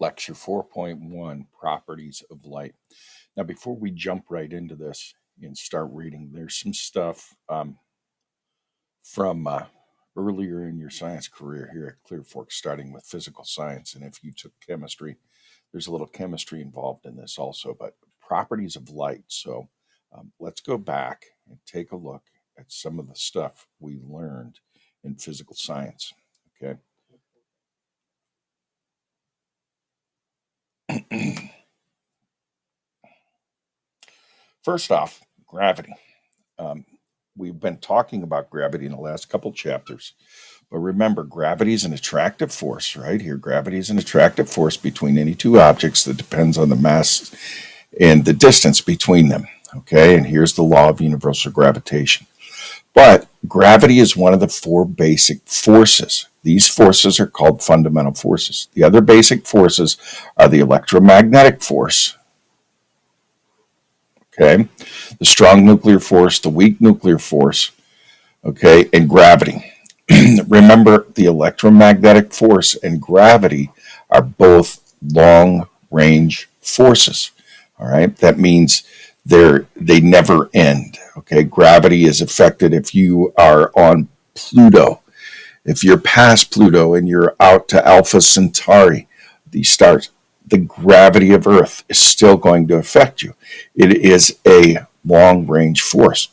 Lecture 4.1, Properties of Light. Now, before we jump right into this and start reading, there's some stuff from earlier in your science career here at Clear Fork, starting with physical science. And if you took chemistry, there's a little chemistry involved in this also, but properties of light. So let's go back and take a look at some of the stuff we learned in physical science. Okay. First off, gravity. Um, we've been talking about gravity in the last couple chapters, but remember, gravity is an attractive force, right? Here, gravity is an attractive force between any two objects that depends on the mass and the distance between them. Okay, and here's the law of universal gravitation. But gravity is one of the four basic forces. These forces are called fundamental forces. The other basic forces are the electromagnetic force, okay, the strong nuclear force, the weak nuclear force, okay, and gravity. Remember, the electromagnetic force and gravity are both long range forces. All right, that means they never end. Okay, gravity is affected if you are on Pluto. If you're past Pluto and you're out to Alpha Centauri, these stars, the gravity of Earth is still going to affect you. It is a long range force.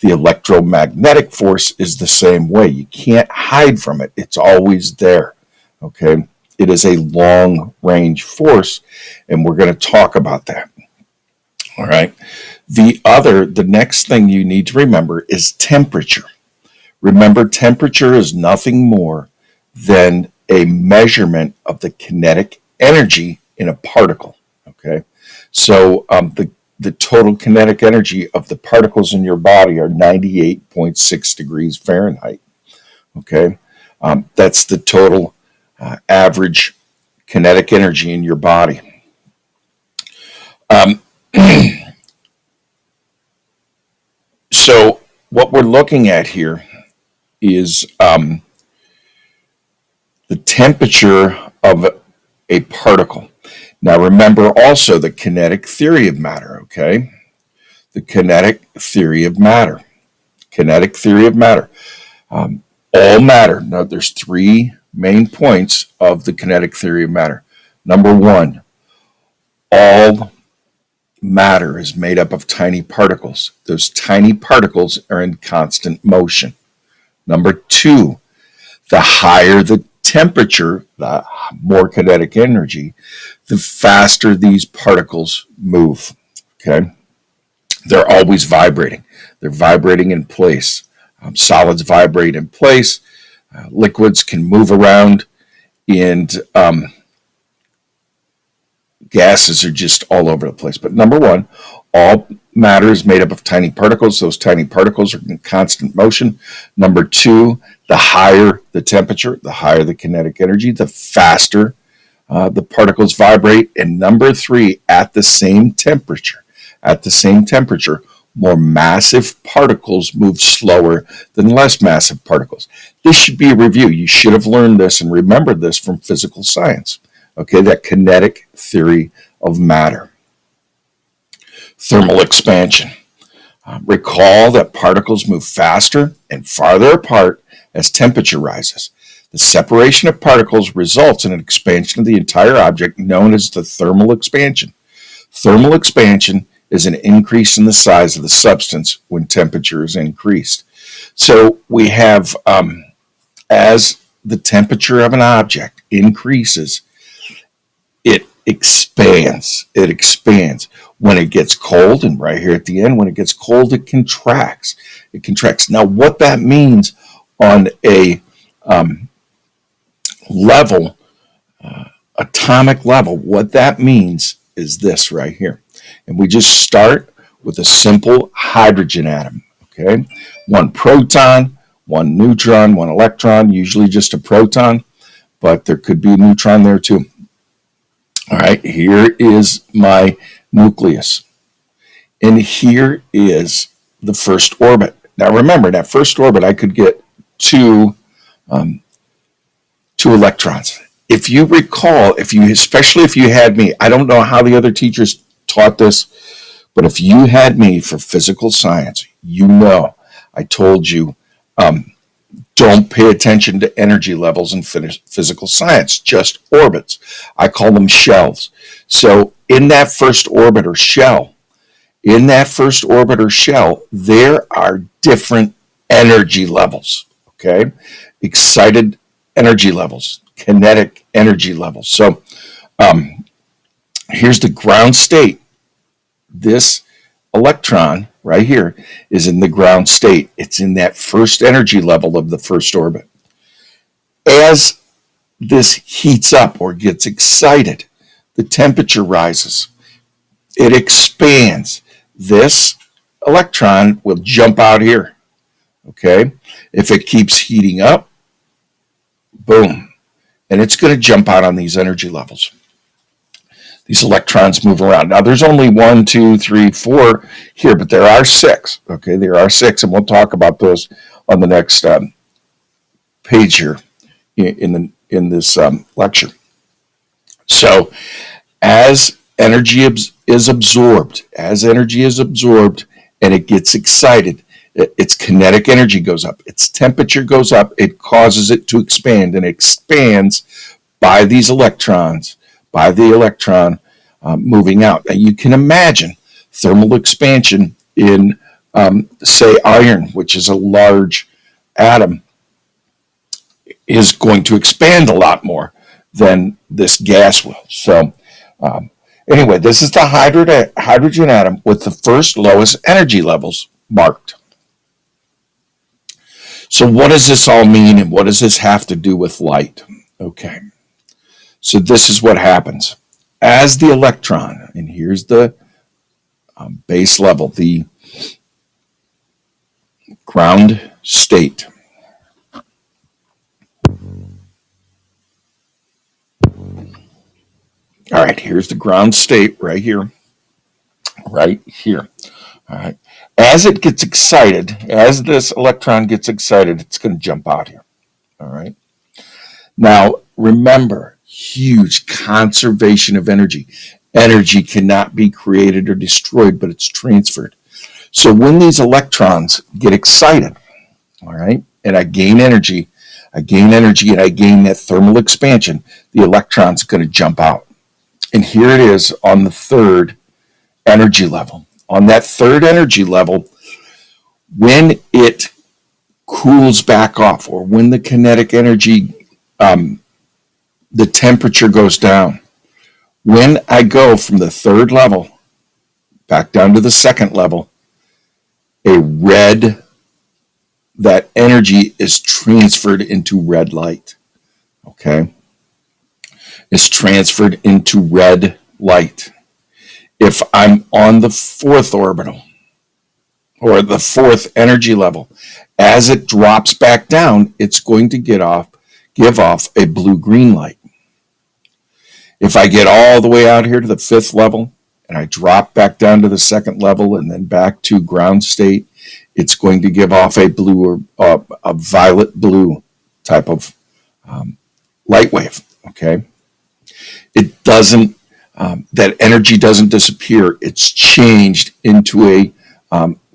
The electromagnetic force is the same way. You can't hide from it. It's always there. Okay. It is a long range force, and we're going to talk about that. All right. The next thing you need to remember is temperature. Remember, temperature is nothing more than a measurement of the kinetic energy in a particle. Okay. So the total kinetic energy of the particles in your body are 98.6 degrees Fahrenheit. Okay. That's the total average kinetic energy in your body. Um, so what we're looking at here is the temperature of a particle. Now remember also the kinetic theory of matter, okay? The kinetic theory of matter. Kinetic theory of matter. All matter. Now there's three main points of the kinetic theory of matter. Number one, all matter is made up of tiny particles. Those tiny particles are in constant motion. Number two, the higher the temperature, the more kinetic energy, the faster these particles move. Okay? They're always vibrating. They're vibrating in place. Solids vibrate in place. Liquids can move around, and gases are just all over the place. But number one, all matter is made up of tiny particles. Those tiny particles are in constant motion. Number two, the higher the temperature, the higher the kinetic energy, the faster the particles vibrate. And number three, at the same temperature, more massive particles move slower than less massive particles. This should be a review. You should have learned this and remembered this from physical science. Okay, that kinetic theory of matter. Thermal expansion. Recall that particles move faster and farther apart as temperature rises. The separation of particles results in an expansion of the entire object known as the thermal expansion. Thermal expansion is an increase in the size of the substance when temperature is increased. So we have, as the temperature of an object increases, it expands. It expands. When it gets cold, and right here at the end, when it gets cold, it contracts. It contracts. Now, what that means on a level, atomic level, what that means is this right here. And we just start with a simple hydrogen atom. Okay, one proton, one neutron, one electron, usually just a proton, but there could be a neutron there too. All right, here is my nucleus. And here is the first orbit. Now remember, in that first orbit, I could get two electrons. if you recall, especially if you had me, I don't know how the other teachers taught this, but if you had me for physical science, I told you, don't pay attention to energy levels in physical science, just orbits. I call them shells. So in that first orbit or shell, there are different energy levels, okay? Excited energy levels, kinetic energy levels. So here's the ground state. This electron right here is in the ground state. It's in that first energy level of the first orbit. As this heats up or gets excited, the temperature rises. It expands. This electron will jump out here. Okay? If it keeps heating up, boom. And it's going to jump out on these energy levels. These electrons move around. Now, there's only 1, 2, 3, 4 here, but there are 6. Okay, there are 6, and we'll talk about those on the next page here in this lecture. So, as energy is absorbed, and it gets excited, its kinetic energy goes up, its temperature goes up, it causes it to expand, and it expands by these electrons, by the electron moving out. Now, you can imagine thermal expansion in, say, iron, which is a large atom, is going to expand a lot more than this gas will. So anyway, this is the hydrogen atom with the first lowest energy levels marked. So what does this all mean, and what does this have to do with light? Okay, so this is what happens. As the electron, and here's the base level, the ground state. All right, here's the ground state right here. All right. As it gets excited, as this electron gets excited, it's going to jump out here. All right. Now, remember, huge conservation of energy. Energy cannot be created or destroyed, but it's transferred. So when these electrons get excited, all right, and I gain energy, and I gain that thermal expansion, the electron's going to jump out. And here it is on the third energy level. On that third energy level, when it cools back off, or when the kinetic energy, the temperature goes down, when I go from the third level back down to the second level, that energy is transferred into red light. Okay? It's transferred into red light. If I'm on the fourth orbital, or the fourth energy level, as it drops back down, it's going to give off a blue-green light. If I get all the way out here to the fifth level, and I drop back down to the second level, and then back to ground state, it's going to give off a blue or a violet blue type of light wave. Okay, it doesn't. That energy doesn't disappear. It's changed into a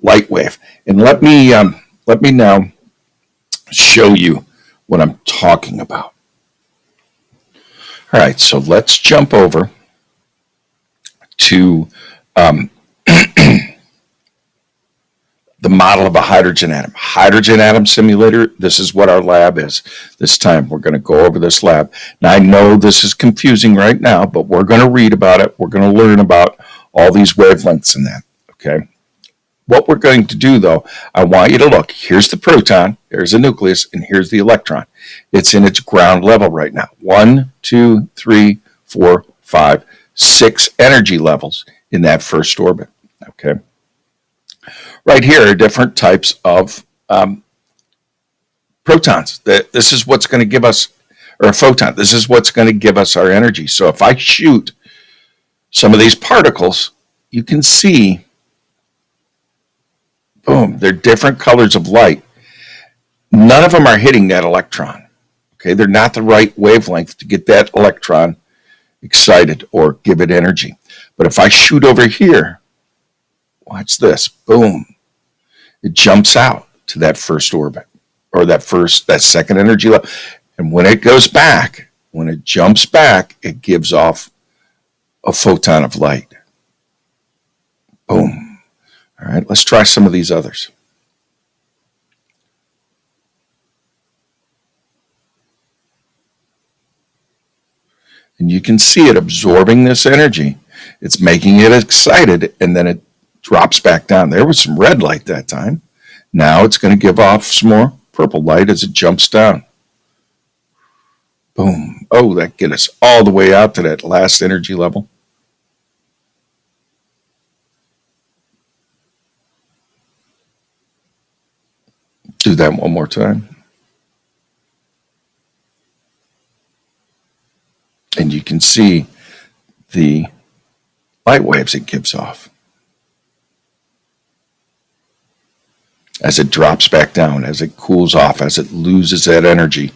light wave. And let me now show you what I'm talking about. All right, so let's jump over to the model of a hydrogen atom. Hydrogen atom simulator, this is what our lab is. This time we're going to go over this lab. Now I know this is confusing right now, but we're going to read about it. We're going to learn about all these wavelengths and that, okay? What we're going to do though, I want you to look. Here's the proton, there's the nucleus, and here's the electron. It's in its ground level right now. 1, 2, 3, 4, 5, 6 energy levels in that first orbit, okay? Right here are different types of protons. This is what's going to give us, or a photon, this is what's going to give us our energy. So if I shoot some of these particles, you can see, boom, they're different colors of light. None of them are hitting that electron. Okay, they're not the right wavelength to get that electron excited or give it energy. But if I shoot over here, watch this, boom, it jumps out to that first orbit or that second energy level. And when it goes back, when it jumps back, it gives off a photon of light. Boom. All right, let's try some of these others. And you can see it absorbing this energy. It's making it excited, and then it drops back down. There was some red light that time. Now it's going to give off some more purple light as it jumps down. Boom. Oh, that gets us all the way out to that last energy level. Do that one more time. And you can see the light waves it gives off as it drops back down, as it cools off, as it loses that energy.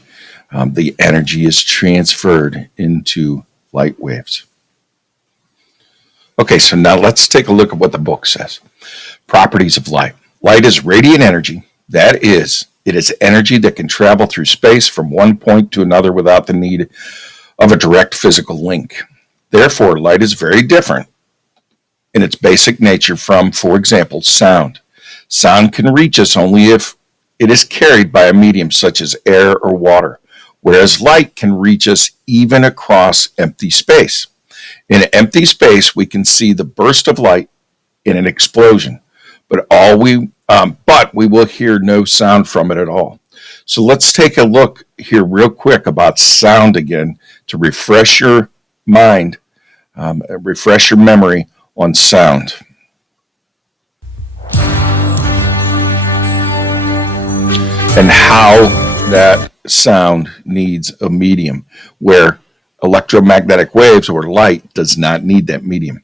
The energy is transferred into light waves. Okay, so now let's take a look at what the book says. Properties of light. Light is radiant energy. That is, it is energy that can travel through space from one point to another without the need of a direct physical link. Therefore, light is very different in its basic nature from, for example, sound. Sound can reach us only if it is carried by a medium such as air or water, whereas light can reach us even across empty space. In empty space, we can see the burst of light in an explosion, but we will hear no sound from it at all. So let's take a look here real quick about sound again to refresh your mind, refresh your memory on sound. And how that sound needs a medium, where electromagnetic waves or light does not need that medium.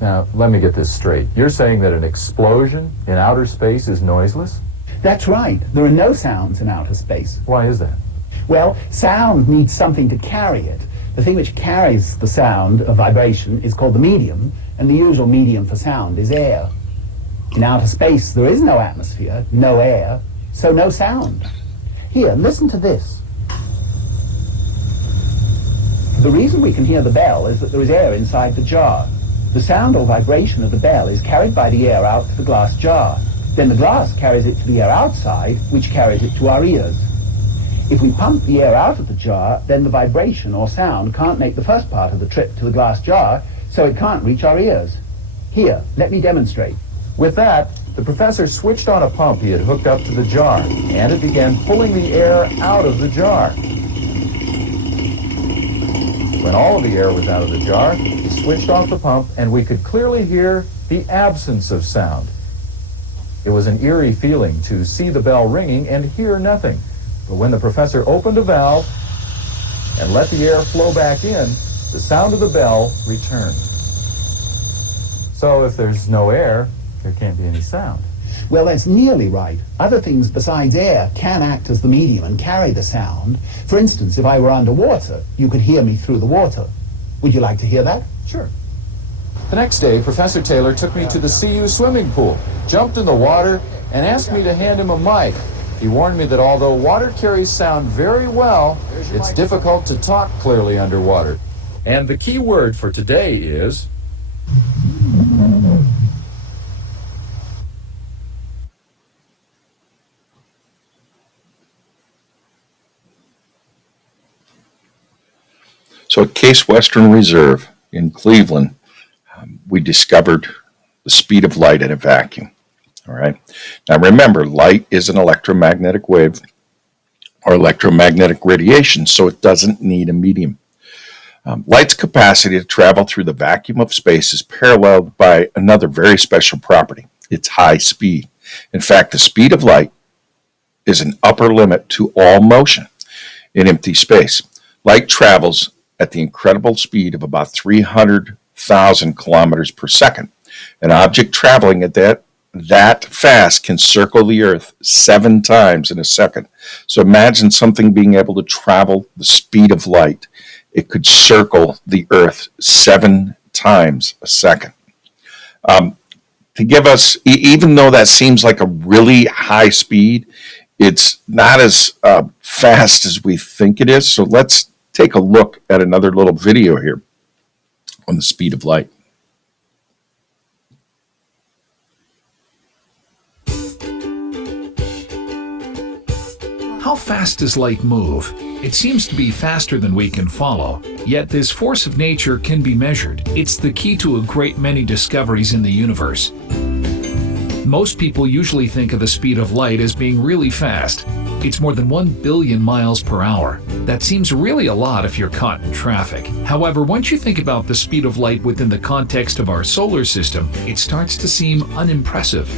Now, let me get this straight. You're saying that an explosion in outer space is noiseless? That's right. There are no sounds in outer space. Why is that? Well, sound needs something to carry it. The thing which carries the sound, a vibration, is called the medium, and the usual medium for sound is air. In outer space, there is no atmosphere, no air, so no sound. Here, listen to this. The reason we can hear the bell is that there is air inside the jar. The sound or vibration of the bell is carried by the air out to the glass jar. Then the glass carries it to the air outside, which carries it to our ears. If we pump the air out of the jar, then the vibration or sound can't make the first part of the trip to the glass jar, so it can't reach our ears. Here, let me demonstrate. With that, the professor switched on a pump he had hooked up to the jar, and it began pulling the air out of the jar. When all of the air was out of the jar, he switched off the pump, and we could clearly hear the absence of sound. It was an eerie feeling to see the bell ringing and hear nothing. But when the professor opened a valve and let the air flow back in, the sound of the bell returned. So if there's no air, there can't be any sound. Well, that's nearly right. Other things besides air can act as the medium and carry the sound. For instance, if I were underwater, you could hear me through the water. Would you like to hear that? Sure. The next day, Professor Taylor took me to the CU swimming pool, jumped in the water, and asked me to hand him a mic. He warned me that although water carries sound very well, it's difficult to talk clearly underwater. And the key word for today is... So at Case Western Reserve in Cleveland, we discovered the speed of light in a vacuum. All right. Now remember, light is an electromagnetic wave or electromagnetic radiation, so it doesn't need a medium. Light's capacity to travel through the vacuum of space is paralleled by another very special property, its high speed. In fact, the speed of light is an upper limit to all motion in empty space. Light travels at the incredible speed of about 300,000 kilometers per second. An object traveling at that fast can circle the Earth 7 times in a second. So imagine something being able to travel the speed of light. It could circle the Earth 7 times a second. To give us, even though that seems like a really high speed, it's not as fast as we think it is. So let's take a look at another little video here on the speed of light. How fast does light move? It seems to be faster than we can follow, yet this force of nature can be measured. It's the key to a great many discoveries in the universe. Most people usually think of the speed of light as being really fast. It's more than 1 billion miles per hour. That seems really a lot if you're caught in traffic. However, once you think about the speed of light within the context of our solar system, it starts to seem unimpressive.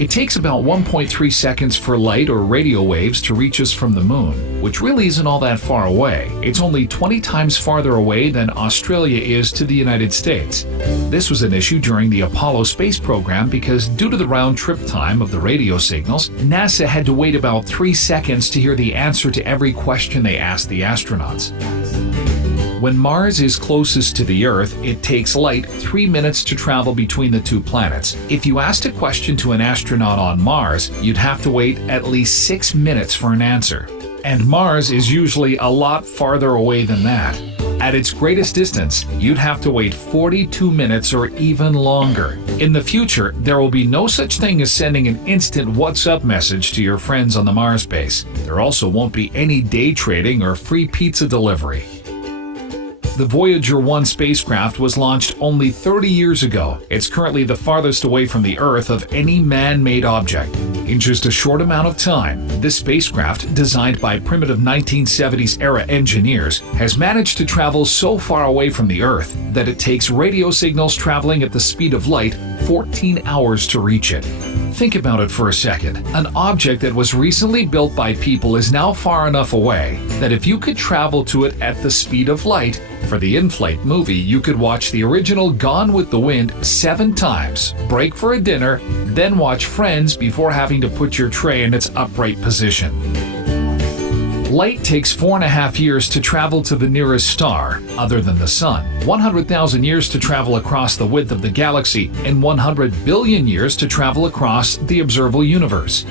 It takes about 1.3 seconds for light or radio waves to reach us from the moon, which really isn't all that far away. It's only 20 times farther away than Australia is to the United States. This was an issue during the Apollo space program because due to the round-trip time of the radio signals, NASA had to wait about 3 seconds to hear the answer to every question they asked the astronauts. When Mars is closest to the Earth, it takes light 3 minutes to travel between the two planets. If you asked a question to an astronaut on Mars, you'd have to wait at least 6 minutes for an answer. And Mars is usually a lot farther away than that. At its greatest distance, you'd have to wait 42 minutes or even longer. In the future, there will be no such thing as sending an instant "What's up" message to your friends on the Mars base. There also won't be any day trading or free pizza delivery. The Voyager 1 spacecraft was launched only 30 years ago. It's currently the farthest away from the Earth of any man-made object. In just a short amount of time, this spacecraft, designed by primitive 1970s-era engineers, has managed to travel so far away from the Earth that it takes radio signals traveling at the speed of light 14 hours to reach it. Think about it for a second. An object that was recently built by people is now far enough away that if you could travel to it at the speed of light, for the in-flight movie, you could watch the original Gone with the Wind 7 times, break for a dinner, then watch Friends before having to put your tray in its upright position. Light takes 4.5 years to travel to the nearest star, other than the Sun, 100,000 years to travel across the width of the galaxy, and 100 billion years to travel across the observable universe.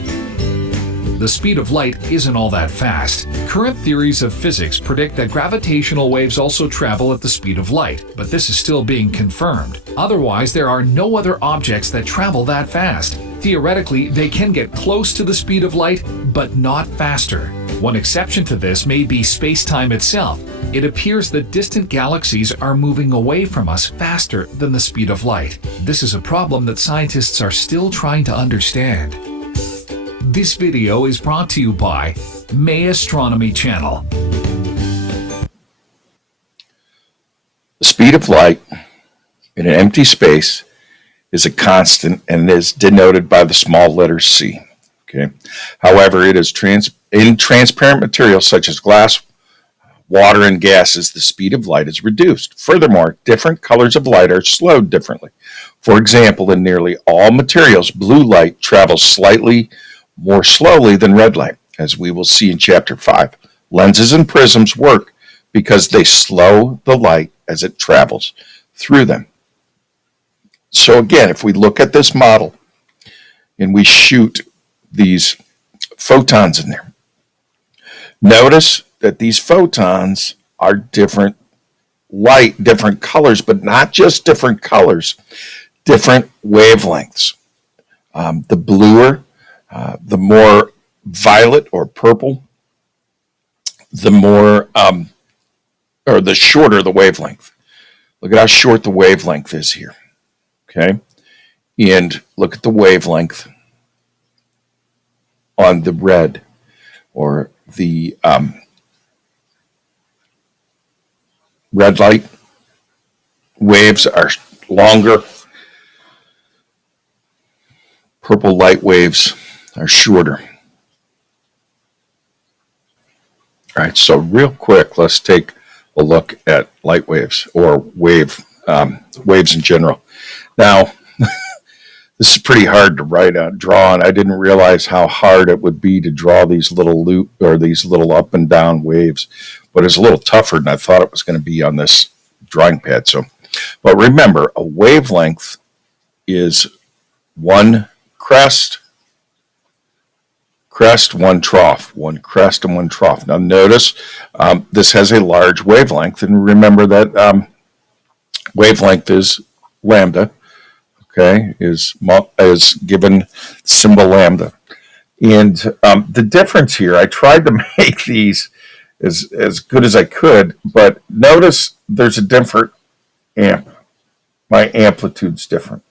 The speed of light isn't all that fast. Current theories of physics predict that gravitational waves also travel at the speed of light, but this is still being confirmed. Otherwise, there are no other objects that travel that fast. Theoretically, they can get close to the speed of light, but not faster. One exception to this may be space-time itself. It appears that distant galaxies are moving away from us faster than the speed of light. This is a problem that scientists are still trying to understand. This video is brought to you by May Astronomy Channel. The speed of light in an empty space is a constant and is denoted by the small letter c. Okay. However, it is in transparent materials such as glass, water, and gases, the speed of light is reduced. Furthermore, different colors of light are slowed differently. For example, in nearly all materials, blue light travels slightly more slowly than red light, as we will see in Chapter 5. Lenses and prisms work because they slow the light as it travels through them. So again, if we look at this model and we shoot these photons in there, notice that these photons are different light, different colors, but not just different colors, different wavelengths. The bluer, the more violet or purple, the more, or the shorter the wavelength. Look at how short the wavelength is here. Okay, and look at the wavelength on the red, or the red light waves are longer. Purple light waves are shorter. All right, so real quick, let's take a look at light waves or waves in general. Now, this is pretty hard to draw, and I didn't realize how hard it would be to draw these little loop or these little up and down waves, but it's a little tougher than I thought it was going to be on this drawing pad. So, but remember, a wavelength is one crest, one trough, one crest and one trough. Now notice this has a large wavelength, and remember that wavelength is lambda. Okay, is given symbol lambda, and the difference here, I tried to make these as good as I could, but notice there's a different amp. My amplitude's different.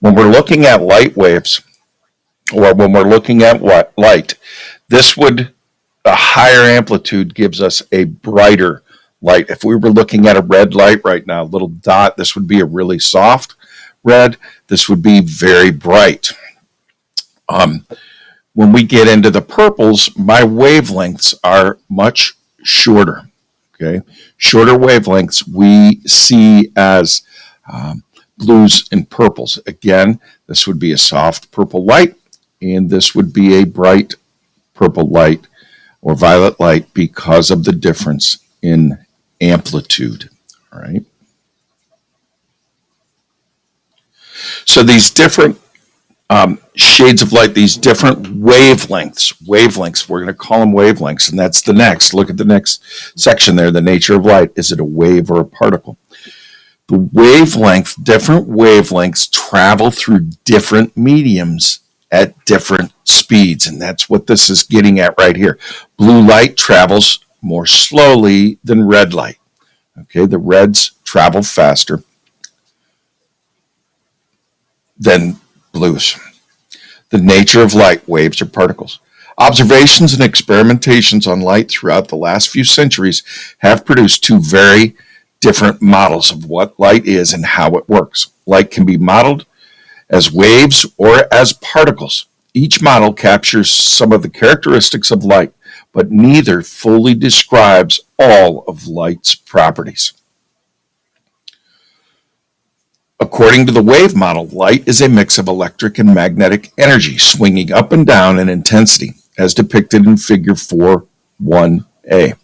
When we're looking at light waves, or when we're looking at light, a higher amplitude gives us a brighter light. If we were looking at a red light right now, a little dot, this would be a really soft red. This would be very bright. When we get into the purples, my wavelengths are much shorter. Okay, shorter wavelengths we see as blues and purples. Again, this would be a soft purple light, and this would be a bright purple light or violet light because of the difference in amplitude. All right. So these different shades of light, these different wavelengths, we're going to call them wavelengths, and that's the next. Look at the next section there, the nature of light. Is it a wave or a particle? The different wavelengths travel through different mediums at different speeds, and that's what this is getting at right here. Blue light travels more slowly than red light. Okay, the reds travel faster than blues. The nature of light, waves or particles. Observations and experimentations on light throughout the last few centuries have produced two very different models of what light is and how it works. Light can be modeled as waves or as particles. Each model captures some of the characteristics of light, but neither fully describes all of light's properties. According to the wave model, light is a mix of electric and magnetic energy swinging up and down in intensity, as depicted in Figure 4.1a.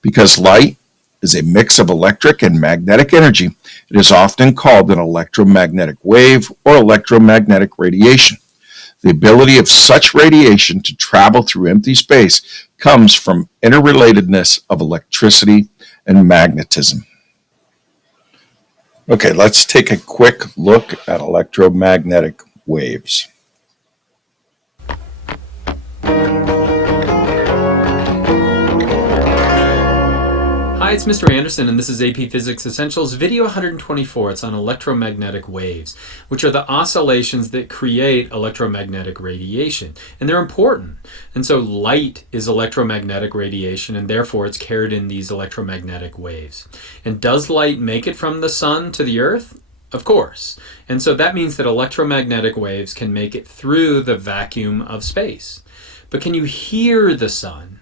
Because light is a mix of electric and magnetic energy, it is often called an electromagnetic wave or electromagnetic radiation. The ability of such radiation to travel through empty space comes from interrelatedness of electricity and magnetism. Okay, let's take a quick look at electromagnetic waves. Hi, it's Mr. Anderson, and this is AP Physics Essentials, video 124. It's on electromagnetic waves, which are the oscillations that create electromagnetic radiation. And they're important. And so light is electromagnetic radiation, and therefore it's carried in these electromagnetic waves. And does light make it from the sun to the earth? Of course. And so that means that electromagnetic waves can make it through the vacuum of space. But can you hear the sun?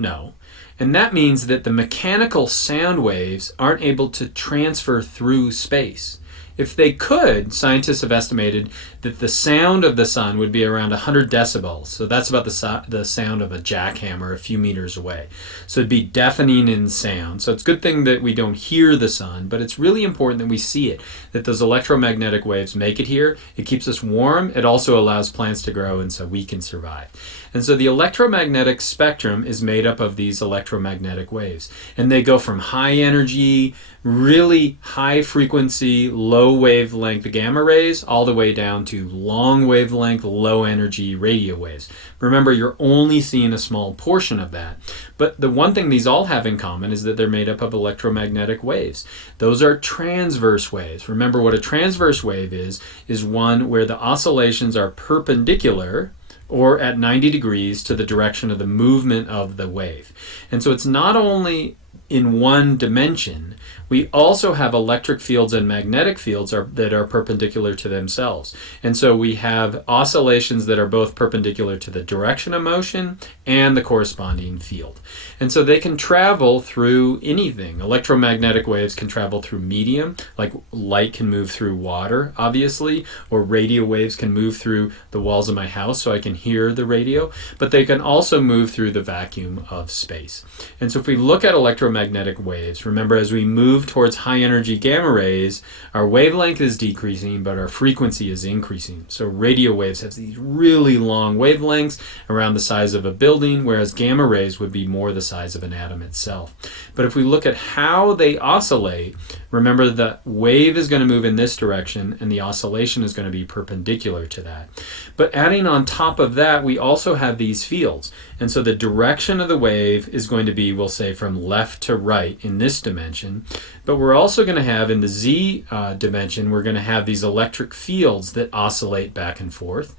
No. And that means that the mechanical sound waves aren't able to transfer through space. If they could, scientists have estimated that the sound of the sun would be around 100 decibels. So that's about the sound of a jackhammer a few meters away. So it'd be deafening in sound. So it's a good thing that we don't hear the sun, but it's really important that we see it, that those electromagnetic waves make it here. It keeps us warm. It also allows plants to grow, and so we can survive. And so the electromagnetic spectrum is made up of these electromagnetic waves. And they go from high energy, really high frequency, low wavelength gamma rays, all the way down to long wavelength, low energy radio waves. Remember, you're only seeing a small portion of that. But the one thing these all have in common is that they're made up of electromagnetic waves. Those are transverse waves. Remember, what a transverse wave is one where the oscillations are perpendicular or at 90 degrees to the direction of the movement of the wave. And so it's not only in one dimension, we also have electric fields and magnetic fields that are perpendicular to themselves. And so we have oscillations that are both perpendicular to the direction of motion and the corresponding field. And so they can travel through anything. Electromagnetic waves can travel through medium, like light can move through water, obviously, or radio waves can move through the walls of my house so I can hear the radio, but they can also move through the vacuum of space. And so if we look at electromagnetic waves, remember, as we move towards high energy gamma rays, our wavelength is decreasing, but our frequency is increasing. So radio waves have these really long wavelengths around the size of a building, whereas gamma rays would be more the size of an atom itself. But if we look at how they oscillate, remember the wave is going to move in this direction and the oscillation is going to be perpendicular to that. But adding on top of that, we also have these fields. And so the direction of the wave is going to be, we'll say, from left to right in this dimension. But we're also going to have in the z dimension, we're going to have these electric fields that oscillate back and forth.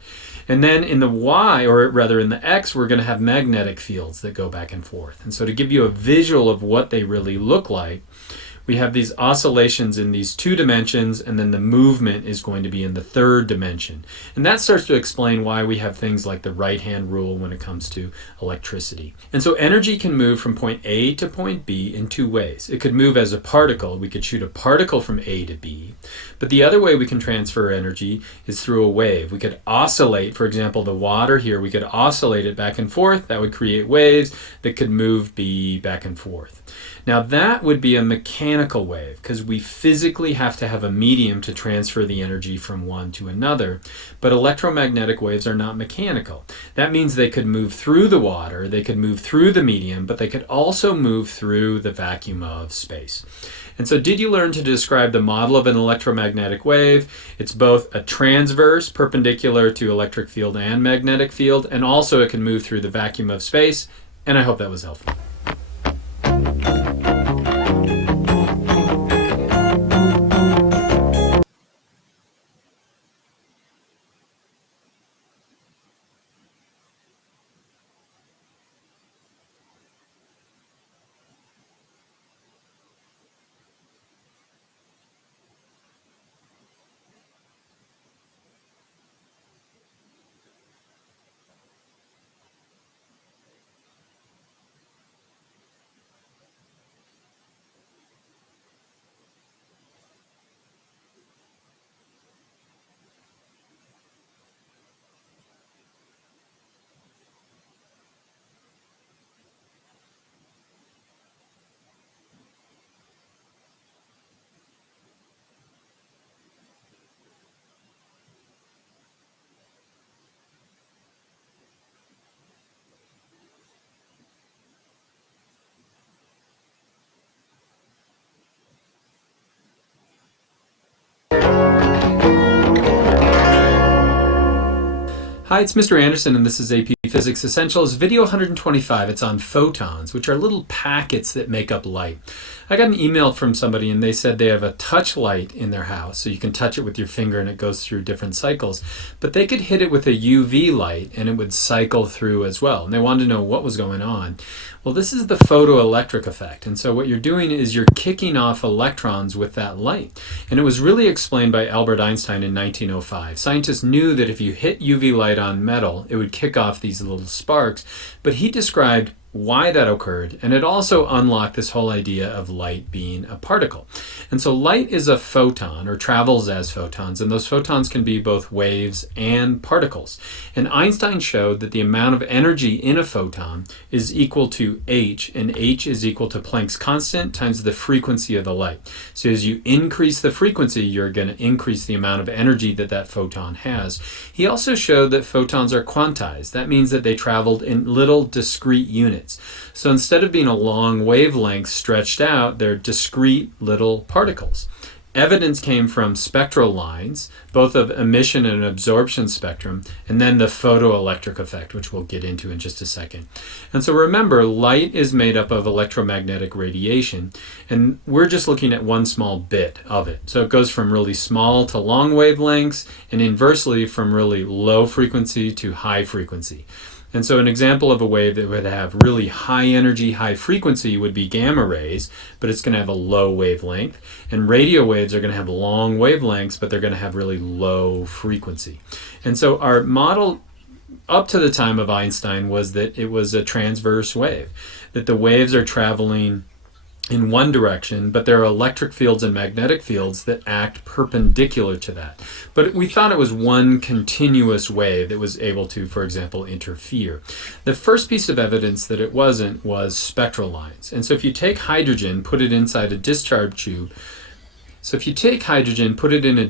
And then in the y, or rather in the x, we're going to have magnetic fields that go back and forth. And so to give you a visual of what they really look like, we have these oscillations in these two dimensions, and then the movement is going to be in the third dimension. And that starts to explain why we have things like the right-hand rule when it comes to electricity. And so energy can move from point A to point B in two ways. It could move as a particle. We could shoot a particle from A to B. But the other way we can transfer energy is through a wave. We could oscillate, for example, the water here, we could oscillate it back and forth. That would create waves that could move B back and forth. Now that would be a mechanical wave because we physically have to have a medium to transfer the energy from one to another, but electromagnetic waves are not mechanical. That means they could move through the water, they could move through the medium, but they could also move through the vacuum of space. And so did you learn to describe the model of an electromagnetic wave? It's both a transverse, perpendicular to electric field and magnetic field, and also it can move through the vacuum of space, and I hope that was helpful. Hi, it's Mr. Anderson, and this is AP Physics Essentials, video 125. It's on photons, which are little packets that make up light. I got an email from somebody, and they said they have a touch light in their house, so you can touch it with your finger, and it goes through different cycles. But they could hit it with a UV light, and it would cycle through as well. And they wanted to know what was going on. Well, this is the photoelectric effect. And so what you're doing is you're kicking off electrons with that light. And it was really explained by Albert Einstein in 1905. Scientists knew that if you hit UV light on metal, it would kick off these little sparks. But he described why that occurred, and it also unlocked this whole idea of light being a particle. And so light is a photon, or travels as photons, and those photons can be both waves and particles. And Einstein showed that the amount of energy in a photon is equal to h, and h is equal to Planck's constant times the frequency of the light. So as you increase the frequency, you're going to increase the amount of energy that that photon has. He also showed that photons are quantized. That means that they traveled in little discrete units. So instead of being a long wavelength stretched out, they're discrete little particles. Evidence came from spectral lines, both of emission and absorption spectrum, and then the photoelectric effect, which we'll get into in just a second. And so remember, light is made up of electromagnetic radiation, and we're just looking at one small bit of it. So it goes from really small to long wavelengths, and inversely from really low frequency to high frequency. And so an example of a wave that would have really high energy, high frequency would be gamma rays, but it's going to have a low wavelength. And radio waves are going to have long wavelengths, but they're going to have really low frequency. And so our model up to the time of Einstein was that it was a transverse wave, that the waves are traveling in one direction, but there are electric fields and magnetic fields that act perpendicular to that. But we thought it was one continuous wave that was able to, for example, interfere. The first piece of evidence that it wasn't was spectral lines. And so if you take hydrogen, put it inside a discharge tube, so if you take hydrogen, put it in a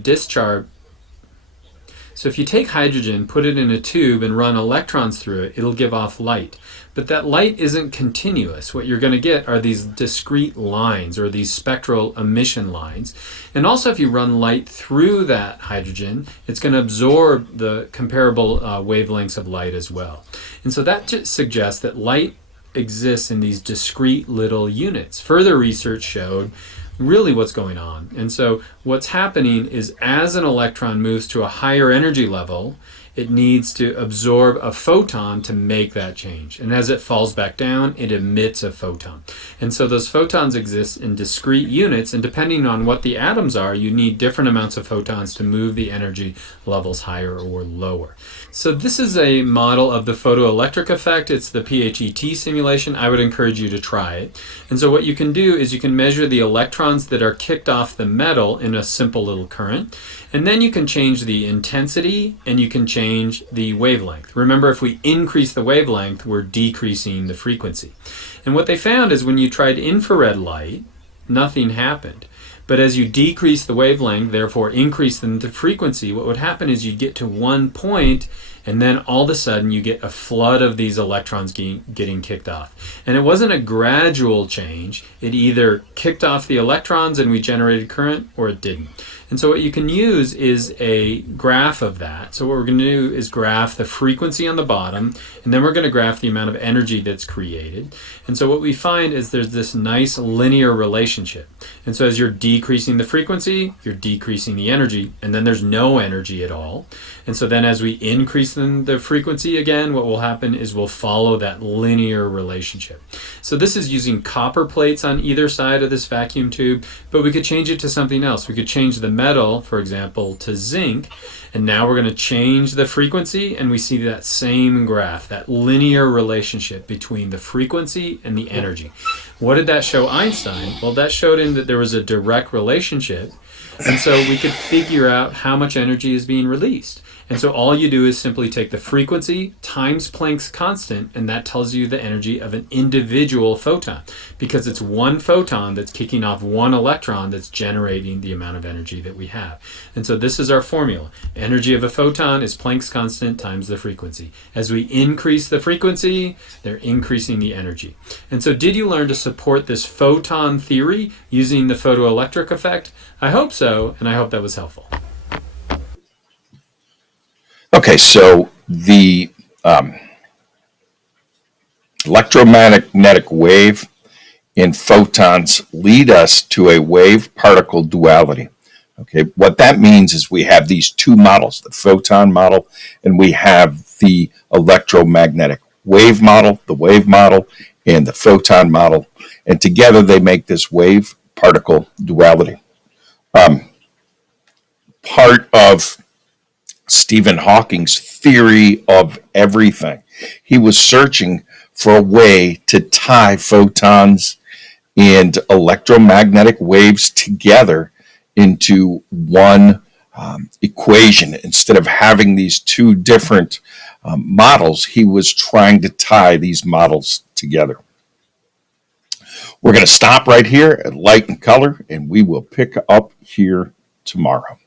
tube and run electrons through it, it'll give off light. But that light isn't continuous. What you're going to get are these discrete lines, or these spectral emission lines. And also, if you run light through that hydrogen, it's going to absorb the comparable wavelengths of light as well. And so that just suggests that light exists in these discrete little units. Further research showed really what's going on. And so what's happening is, as an electron moves to a higher energy level, it needs to absorb a photon to make that change. And as it falls back down, it emits a photon. And so those photons exist in discrete units, and depending on what the atoms are, you need different amounts of photons to move the energy levels higher or lower. So this is a model of the photoelectric effect. It's the PHET simulation. I would encourage you to try it. And so what you can do is you can measure the electrons that are kicked off the metal in a simple little current. And then you can change the intensity and you can change the wavelength. Remember, if we increase the wavelength, we're decreasing the frequency. And what they found is when you tried infrared light, nothing happened. But as you decrease the wavelength, therefore increase the frequency, what would happen is you'd get to one point, and then all of a sudden you get a flood of these electrons getting kicked off. And it wasn't a gradual change. It either kicked off the electrons and we generated current, or it didn't. And so what you can use is a graph of that. So what we're going to do is graph the frequency on the bottom, and then we're going to graph the amount of energy that's created. And so what we find is there's this nice linear relationship. And so as you're decreasing the frequency, you're decreasing the energy, and then there's no energy at all. And so then as we increase the frequency again, what will happen is we'll follow that linear relationship. So this is using copper plates on either side of this vacuum tube, but we could change it to something else. We could change the metal, for example, to zinc, and now we're going to change the frequency, and we see that same graph, that linear relationship between the frequency and the energy. What did that show Einstein? Well, that showed him that there was a direct relationship, and so we could figure out how much energy is being released. And so all you do is simply take the frequency times Planck's constant, and that tells you the energy of an individual photon, because it's one photon that's kicking off one electron that's generating the amount of energy that we have. And so this is our formula. Energy of a photon is Planck's constant times the frequency. As we increase the frequency, they're increasing the energy. And so did you learn to support this photon theory using the photoelectric effect? I hope so, and I hope that was helpful. Okay, so the electromagnetic wave in photons lead us to a wave-particle duality. Okay, what that means is we have these two models, the photon model, and we have the electromagnetic wave model, and the photon model, and together they make this wave-particle duality. Part of Stephen Hawking's theory of everything. He was searching for a way to tie photons and electromagnetic waves together into one equation. Instead of having these two different models, he was trying to tie these models together. We're going to stop right here at Light and Color, and we will pick up here tomorrow.